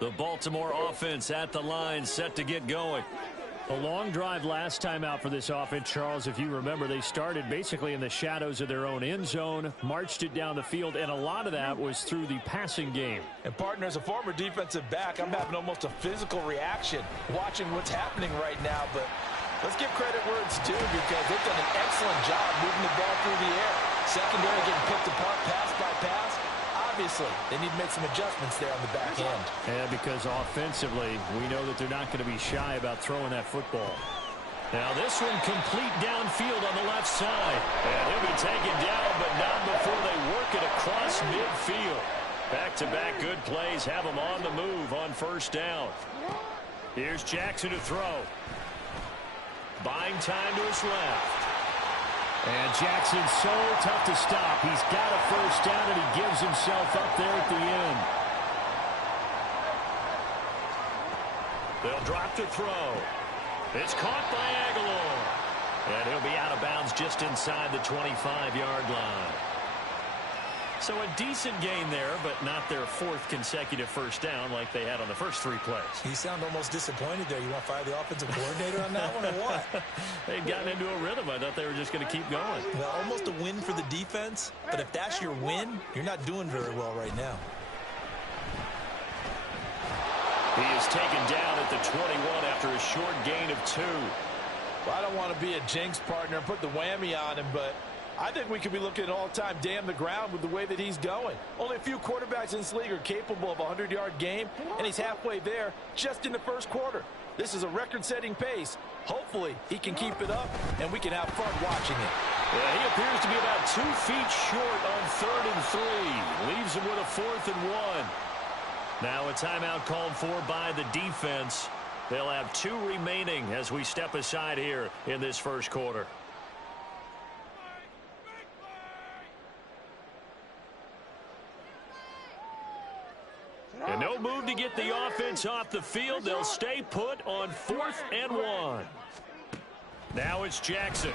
The Baltimore offense at the line, set to get going. A long drive last time out for this offense, Charles. If you remember, they started basically in the shadows of their own end zone, marched it down the field, and a lot of that was through the passing game. And, partner, as a former defensive back, I'm having almost a physical reaction watching what's happening right now. But let's give credit where it's due, because they've done an excellent job moving the ball through the air. Secondary getting picked apart pass by pass. Obviously, they need to make some adjustments there on the back end. Yeah, because offensively, we know that they're not going to be shy about throwing that football. Now this one complete downfield on the left side. And he'll be taken down, but not before they work it across midfield. Back-to-back good plays have them on the move on first down. Here's Jackson to throw. Buying time to his left. And Jackson's so tough to stop. He's got a first down, and he gives himself up there at the end. They'll drop to throw. It's caught by Aguilar. And he'll be out of bounds just inside the 25-yard line. So a decent gain there, but not their fourth consecutive first down like they had on the first three plays. You sound almost disappointed there. You want to fire the offensive coordinator on that one or what? They'd gotten into a rhythm. I thought they were just going to keep going. Well, almost a win for the defense, but if that's your win, you're not doing very well right now. He is taken down at the 21 after a short gain of 2. Well, I don't want to be a jinx, partner, and put the whammy on him, but I think we could be looking at all-time damn the ground with the way that he's going. Only a few quarterbacks in this league are capable of a 100-yard game, and he's halfway there just in the first quarter. This is a record-setting pace. Hopefully, he can keep it up, and we can have fun watching it. Yeah, he appears to be about 2 feet short on 3rd and 3. Leaves him with a 4th and 1. Now a timeout called for by the defense. They'll have 2 remaining as we step aside here in this first quarter. And no move to get the offense off the field. They'll stay put on 4th and 1. Now it's Jackson.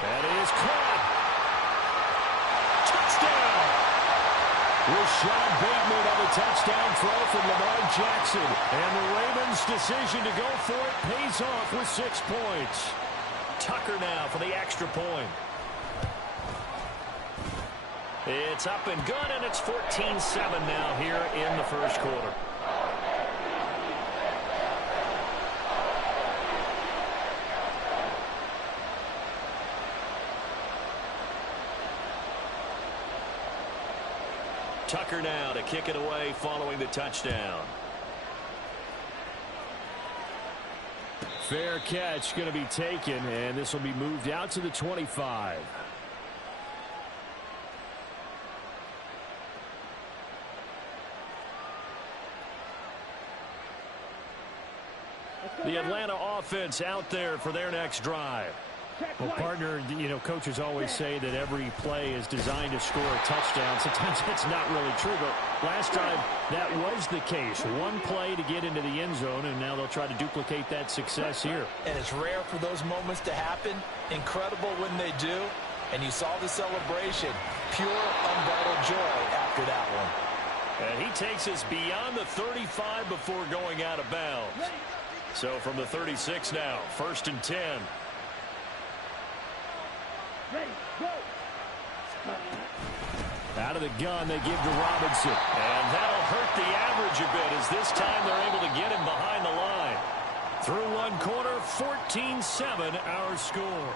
That is caught. Touchdown! Rashad Bateman on the touchdown throw from Lamar Jackson. And the Ravens' decision to go for it pays off with 6 points. Tucker now for the extra point. It's up and good, and it's 14-7 now here in the first quarter. Tucker now to kick it away following the touchdown. Fair catch going to be taken, and this will be moved out to the 25. The Atlanta offense out there for their next drive. Well, partner, you know, coaches always say that every play is designed to score a touchdown. Sometimes that's not really true, but last drive, that was the case. One play to get into the end zone, and now they'll try to duplicate that success here. And it's rare for those moments to happen. Incredible when they do. And you saw the celebration. Pure, unbridled joy after that one. And he takes us beyond the 35 before going out of bounds. So from the 36 now, 1st and 10. Out of the gun, they give to Robinson. And that'll hurt the average a bit as this time they're able to get him behind the line. Through one quarter, 14-7 our score.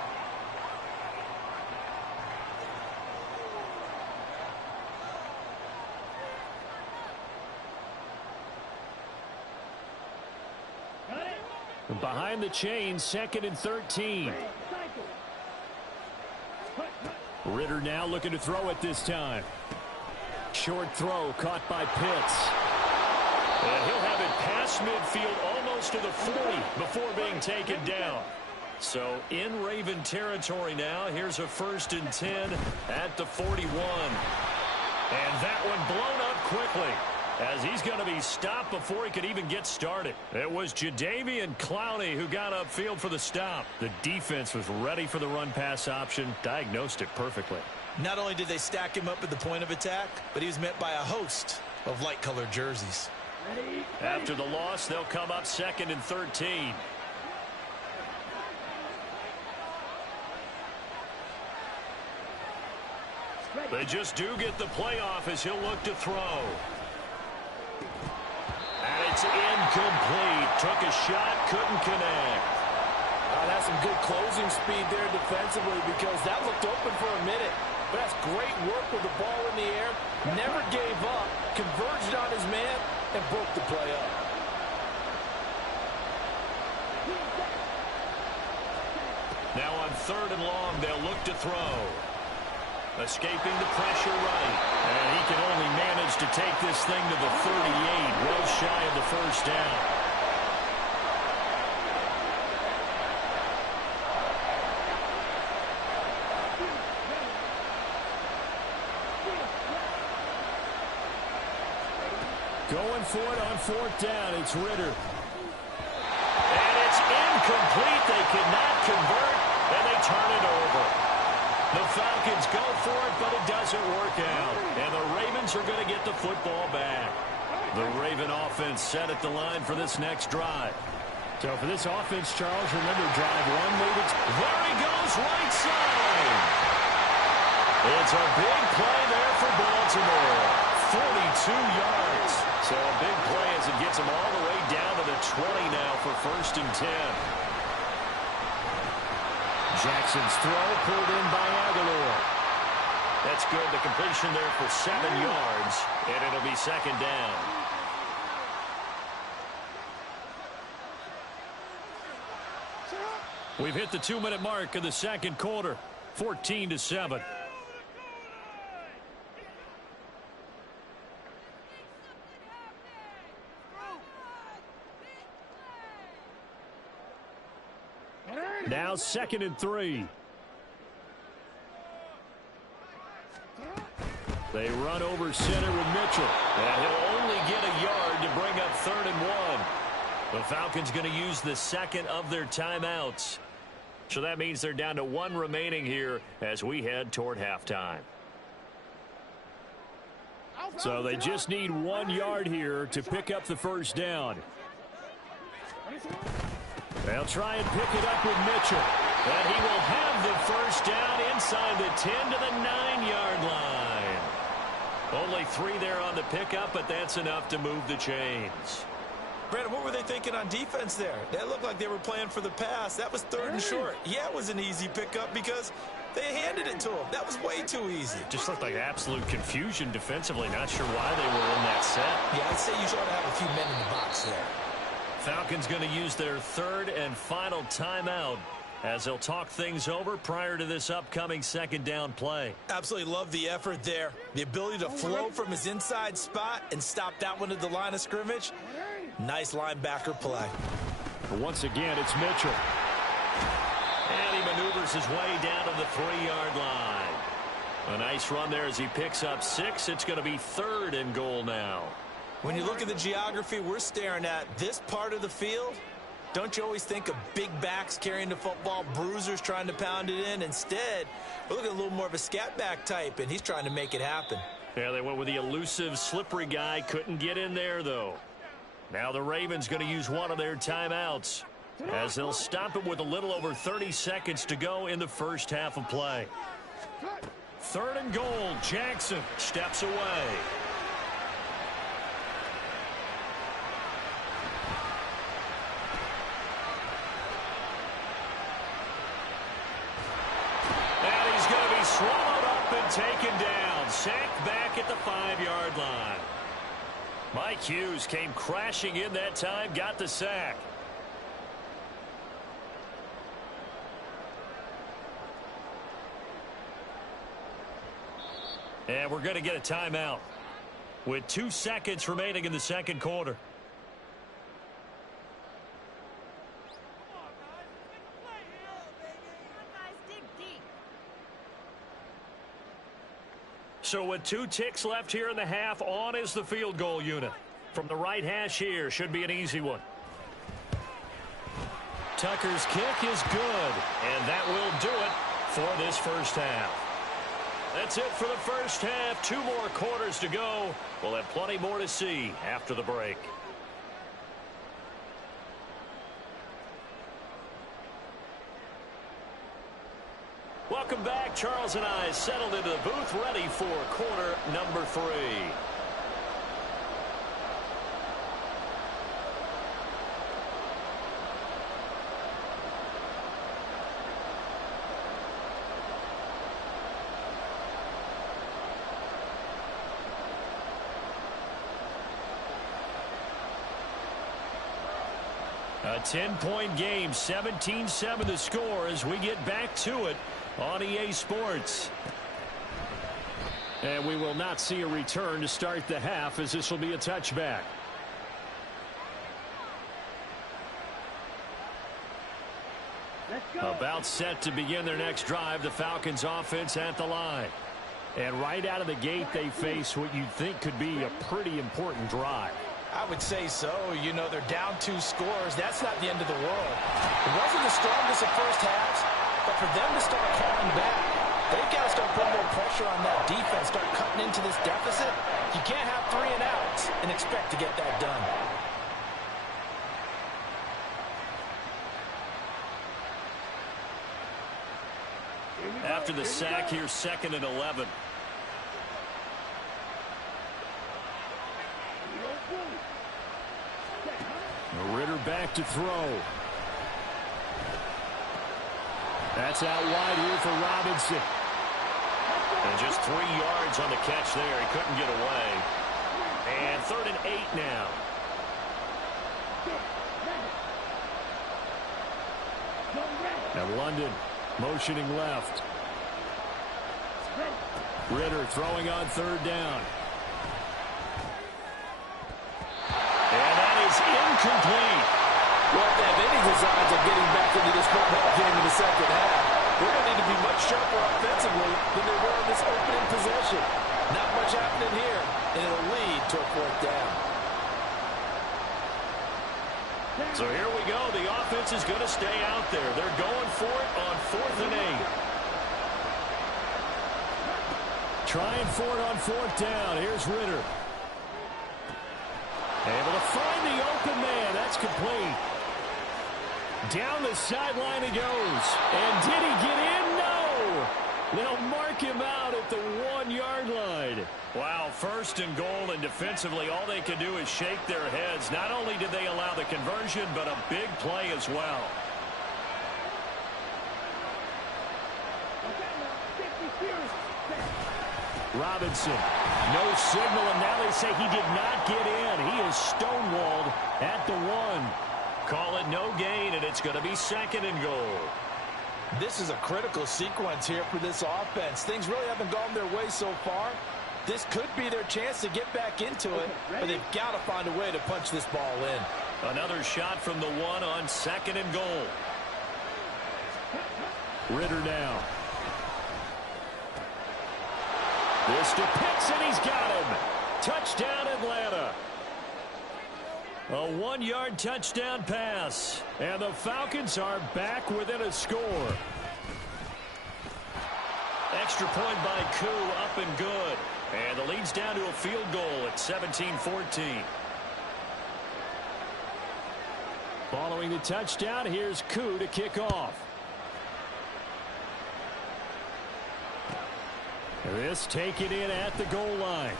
Behind the chain, 2nd and 13. Ritter now looking to throw it this time. Short throw caught by Pitts. And he'll have it past midfield almost to the 40 before being taken down. So in Raven territory now. Here's a 1st and 10 at the 41. And that one blown up quickly, as he's going to be stopped before he could even get started. It was Jadeveon Clowney who got upfield for the stop. The defense was ready for the run-pass option, diagnosed it perfectly. Not only did they stack him up at the point of attack, but he was met by a host of light-colored jerseys. After the loss, they'll come up 2nd and 13. They just do get the playoff as he'll look to throw. And it's incomplete. Took a shot, couldn't connect. That's some good closing speed there defensively because that looked open for a minute. But that's great work with the ball in the air. Never gave up, converged on his man, and broke the play up. Now on 3rd and long, they'll look to throw. Escaping the pressure right. And he can only manage to take this thing to the 38, well shy of the first down. Going for it on 4th down. It's Ritter. And it's incomplete. They cannot convert, and they turn it over. The Falcons go for it, but it doesn't work out. And the Ravens are going to get the football back. The Raven offense set at the line for this next drive. So for this offense, Charles, remember drive 1 made it. There he goes, right side. It's a big play there for Baltimore. 42 yards. So a big play as it gets them all the way down to the 20 now for 1st and 10. Jackson's throw pulled in by Aguilar. That's good. The completion there for 7 yards, and it'll be 2nd down. We've hit the 2-minute mark of the 2nd quarter. 14-7. Now 2nd and 3. They run over center with Mitchell. And he'll only get a yard to bring up 3rd and 1. The Falcons going to use the 2nd of their timeouts. So that means they're down to 1 remaining here as we head toward halftime. So they just need 1 yard here to pick up the 1st down. They'll try and pick it up with Mitchell. And he will have the 1st down inside the 10 to the 9-yard line. Only 3 there on the pickup, but that's enough to move the chains. Brandon, what were they thinking on defense there? That looked like they were playing for the pass. That was 3rd and short. Yeah, it was an easy pickup because they handed it to him. That was way too easy. Just looked like absolute confusion defensively. Not sure why they were in that set. Yeah, I'd say you should have a few men in the box there. Falcons going to use their 3rd and final timeout as they'll talk things over prior to this upcoming 2nd down play. Absolutely love the effort there. The ability to flow from his inside spot and stop that one at the line of scrimmage. Nice linebacker play. But once again, it's Mitchell. And he maneuvers his way down to the 3-yard line. A nice run there as he picks up 6. It's going to be 3rd and goal now. When you look at the geography we're staring at, this part of the field, don't you always think of big backs carrying the football, bruisers trying to pound it in? Instead, we're looking at a little more of a scat back type, and he's trying to make it happen. Yeah, they went with the elusive, slippery guy. Couldn't get in there, though. Now the Ravens going to use 1 of their timeouts as they'll stop it with a little over 30 seconds to go in the first half of play. 3rd and goal. Jackson steps away. And he's going to be swallowed up and taken down. Sacked back at the 5-yard line. Mike Hughes came crashing in that time, got the sack. And we're going to get a timeout with 2 seconds remaining in the 2nd quarter. So with 2 ticks left here in the half, on is the field goal unit. From the right hash here, should be an easy one. Tucker's kick is good, and that will do it for this first half. That's it for the first half. 2 more quarters to go. We'll have plenty more to see after the break. Welcome back. Charles and I settled into the booth, ready for quarter number 3. A 10-point game, 17-7 the score as we get back to it on EA Sports. And we will not see a return to start the half, as this will be a touchback. About set to begin their next drive, the Falcons offense at the line. And right out of the gate, they face what you'd think could be a pretty important drive. I would say so. You know, they're down 2 scores. That's not the end of the world. It wasn't the strongest of first halves, but for them to start calling back, they've got to start putting more pressure on that defense, start cutting into this deficit. You can't have 3 and outs and expect to get that done. After the sack, here's 2nd and 11. Ritter back to throw. That's out wide here for Robinson. And just 3 yards on the catch there. He couldn't get away. And 3rd and 8 now. And London motioning left. Ritter throwing on 3rd down. And that is incomplete. Well, they have any designs of getting back into this football game in the second half. They're going to need to be much sharper offensively than they were in this opening possession. Not much happening here, and it'll lead to a 4th down. So here we go. The offense is going to stay out there. They're going for it on 4th and 8. Trying for it on 4th down. Here's Ritter. Able to find the open man. That's complete. Down the sideline he goes. And did he get in? No. They'll mark him out at the 1-yard line. Wow, 1st and goal, and defensively all they can do is shake their heads. Not only did they allow the conversion, but a big play as well. Robinson, no signal, and now they say he did not get in. He is stonewalled at the 1. Call it no gain, and it's going to be 2nd and goal. This is a critical sequence here for this offense. Things really haven't gone their way so far. This could be their chance to get back into it, but they've got to find a way to punch this ball in. Another shot from the 1 on 2nd and goal. Ritter now. This to Pitts, and he's got him. Touchdown, Atlanta. A 1-yard touchdown pass. And the Falcons are back within a score. Extra point by Koo, up and good. And the lead's down to a field goal at 17-14. Following the touchdown, here's Koo to kick off. This taken in at the goal line.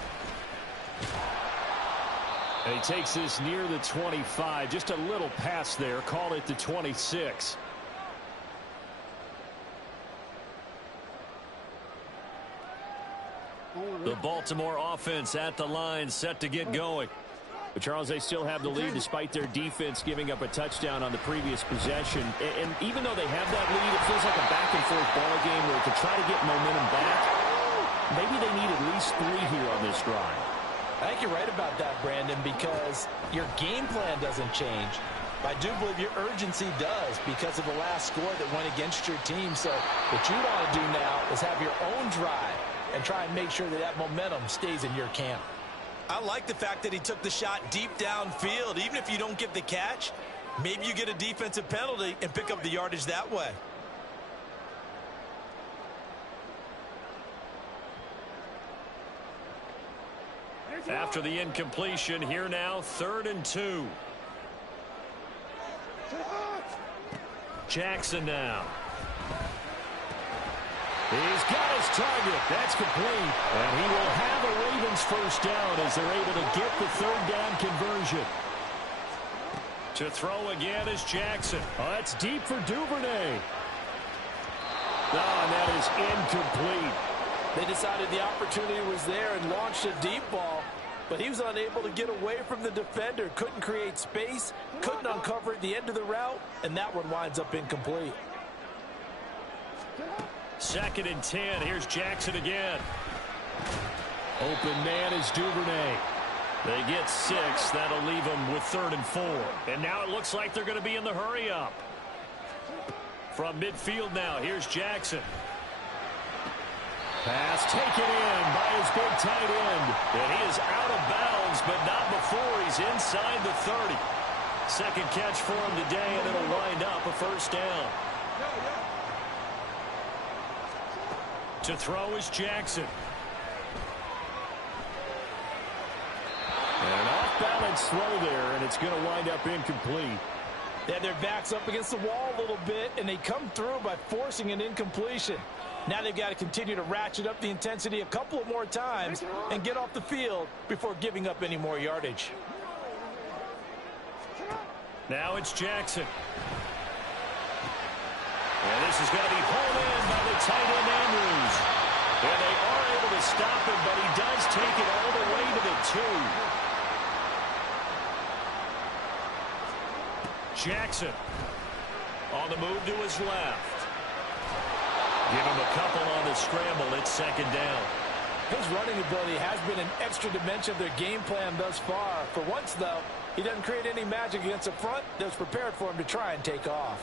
And he takes this near the 25. Just a little pass there. Call it the 26. The Baltimore offense at the line, set to get going. But Charles, they still have the lead despite their defense giving up a touchdown on the previous possession. And even though they have that lead, it feels like a back-and-forth ball game where to try to get momentum back, maybe they need at least 3 here on this drive. I think you're right about that, Brandon, because your game plan doesn't change. I do believe your urgency does because of the last score that went against your team. So what you want to do now is have your own drive and try and make sure that that momentum stays in your camp. I like the fact that he took the shot deep downfield. Even if you don't get the catch, maybe you get a defensive penalty and pick up the yardage that way. After the incompletion, here now, 3rd and 2. Jackson now. He's got his target. That's complete. And he will have a Ravens first down as they're able to get the 3rd down conversion. To throw again is Jackson. Oh, that's deep for Duvernay. Oh, and that is incomplete. They decided the opportunity was there and launched a deep ball, but he was unable to get away from the defender. Couldn't create space, couldn't uncover at the end of the route, and that one winds up incomplete. 2nd and 10. Here's Jackson again. Open man is Duvernay. They get 6. That'll leave them with 3rd and 4. And now it looks like they're going to be in the hurry up. From midfield now, here's Jackson. Pass taken in by his big tight end. And he is out of bounds, but not before he's inside the 30. Second catch for him today, and it'll wind up a first down. To throw is Jackson. An off-balance throw there, and it's going to wind up incomplete. They had their backs up against the wall a little bit, and they come through by forcing an incompletion. Now they've got to continue to ratchet up the intensity a couple of more times and get off the field before giving up any more yardage. Now it's Jackson. And this is going to be pulled in by the tight end Andrews. And they are able to stop him, but he does take it all the way to the 2. Jackson on the move to his left. Give him a couple on the scramble. It's 2nd down. His running ability has been an extra dimension of their game plan thus far. For once, though, he doesn't create any magic against the front that's prepared for him to try and take off.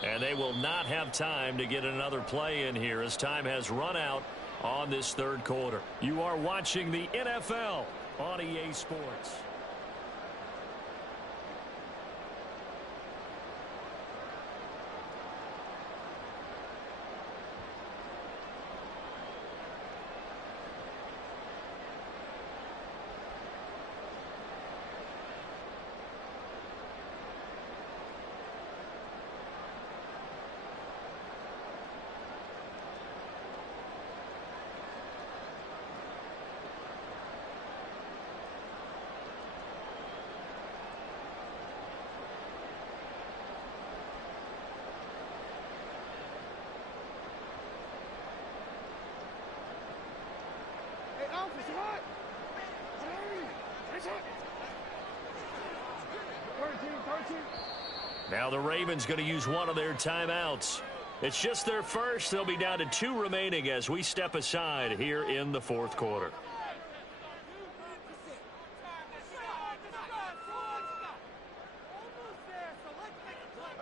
And they will not have time to get another play in here as time has run out on this 3rd quarter. You are watching the NFL on EA Sports. Now the Ravens going to use one of their timeouts. It's just their first. They'll be down to 2 remaining as we step aside here in the 4th quarter.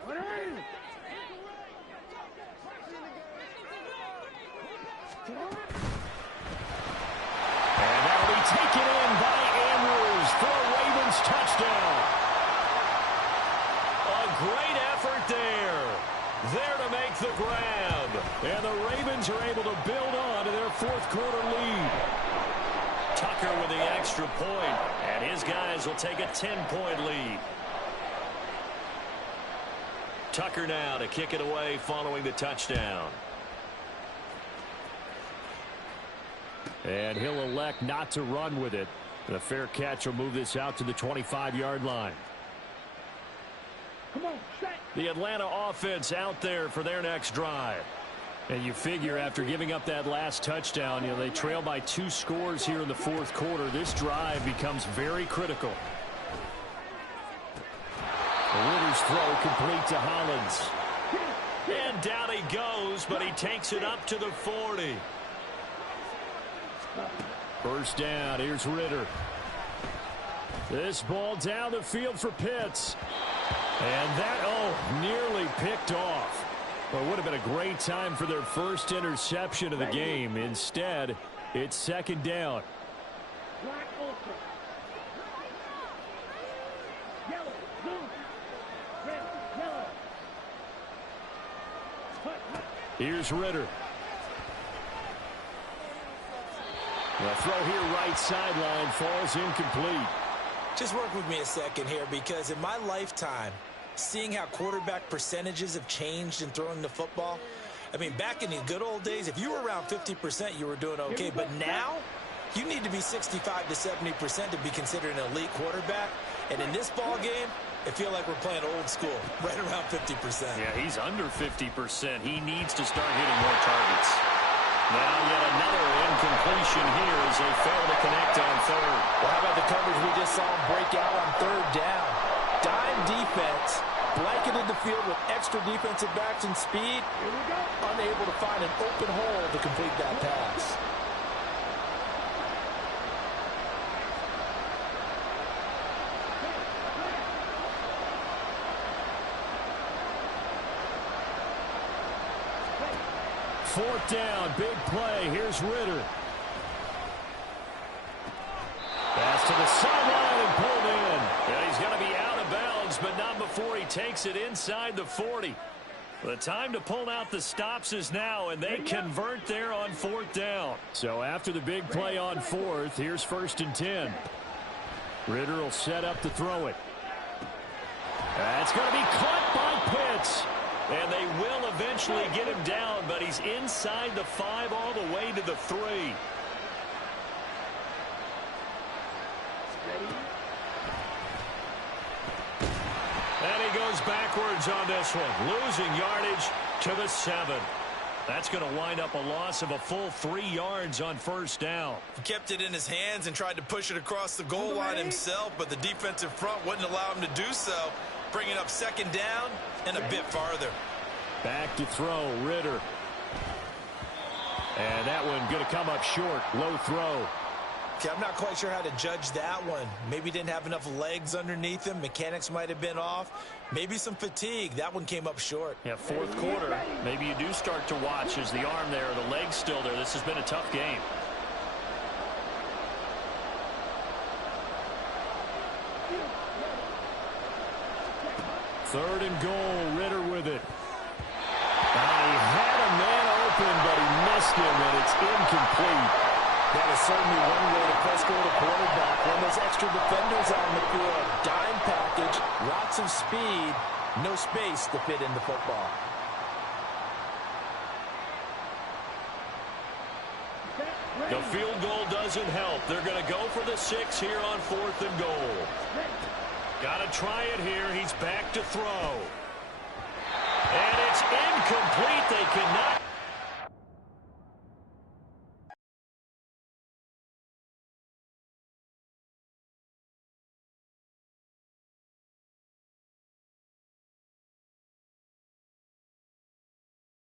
And that'll be taken in by Andrews for a Ravens touchdown. Great effort there. There to make the grab. And the Ravens are able to build on to their 4th quarter lead. Tucker with the extra point, and his guys will take a 10-point lead. Tucker now to kick it away following the touchdown. And he'll elect not to run with it. The fair catch will move this out to the 25-yard line. The Atlanta offense out there for their next drive. And you figure after giving up that last touchdown, they trail by 2 scores here in the 4th quarter. This drive becomes very critical. Ritter's throw complete to Hollins. And down he goes, but he takes it up to the 40. First down, here's Ritter. This ball down the field for Pitts. And that, nearly picked off. But it would have been a great time for their first interception of the game. Instead, It's second down. Here's Ritter. The throw here right sideline falls incomplete. Just work with me a second here, because in my lifetime, seeing how quarterback percentages have changed in throwing the football, I mean, back in the good old days, if you were around 50%, you were doing okay. But now, you need to be 65 to 70% to be considered an elite quarterback. And in this ball game, I feel like we're playing old school, right around 50%. Yeah, he's under 50%. He needs to start hitting more targets. Now yet another incompletion here as they fail to connect on third. Well, how about the coverage we just saw him break out on third down? Dime defense, blanketed the field with extra defensive backs and speed, unable to find an open hole to complete that pass. Fourth down, big play. Here's Ritter. Pass to the sideline and pulled in. Yeah, he's going to be out of bounds, but not before he takes it inside the 40. The time to pull out the stops is now, and they convert there on fourth down. So after the big play on fourth, here's first and 10. Ritter will set up to throw it. That's going to be caught by Pitts. And they will eventually get him down, but he's inside the 5 all the way to the 3. And he goes backwards on this one, losing yardage to the 7. That's going to wind up a loss of a full 3 yards on first down. He kept it in his hands and tried to push it across the goal line himself, but the defensive front wouldn't allow him to do so, bringing up second down and a bit farther. Back to throw, Ritter. And that one going to come up short, low throw. Okay, I'm not quite sure how to judge that one. Maybe didn't have enough legs underneath him. Mechanics might have been off. Maybe some fatigue. That one came up short. Yeah, fourth quarter. Maybe you do start to watch as the arm there, the leg's still there. This has been a tough game. Third and goal, Ritter with it. He had a man open, but he missed him, and it's incomplete. That is certainly one way to press go to quarterback when there's extra defenders on the field. Dime package, lots of speed, no space to fit in the football. The field goal doesn't help. They're going to go for the 6 here on fourth and goal. Got to try it here. He's back to throw. And it's incomplete. They cannot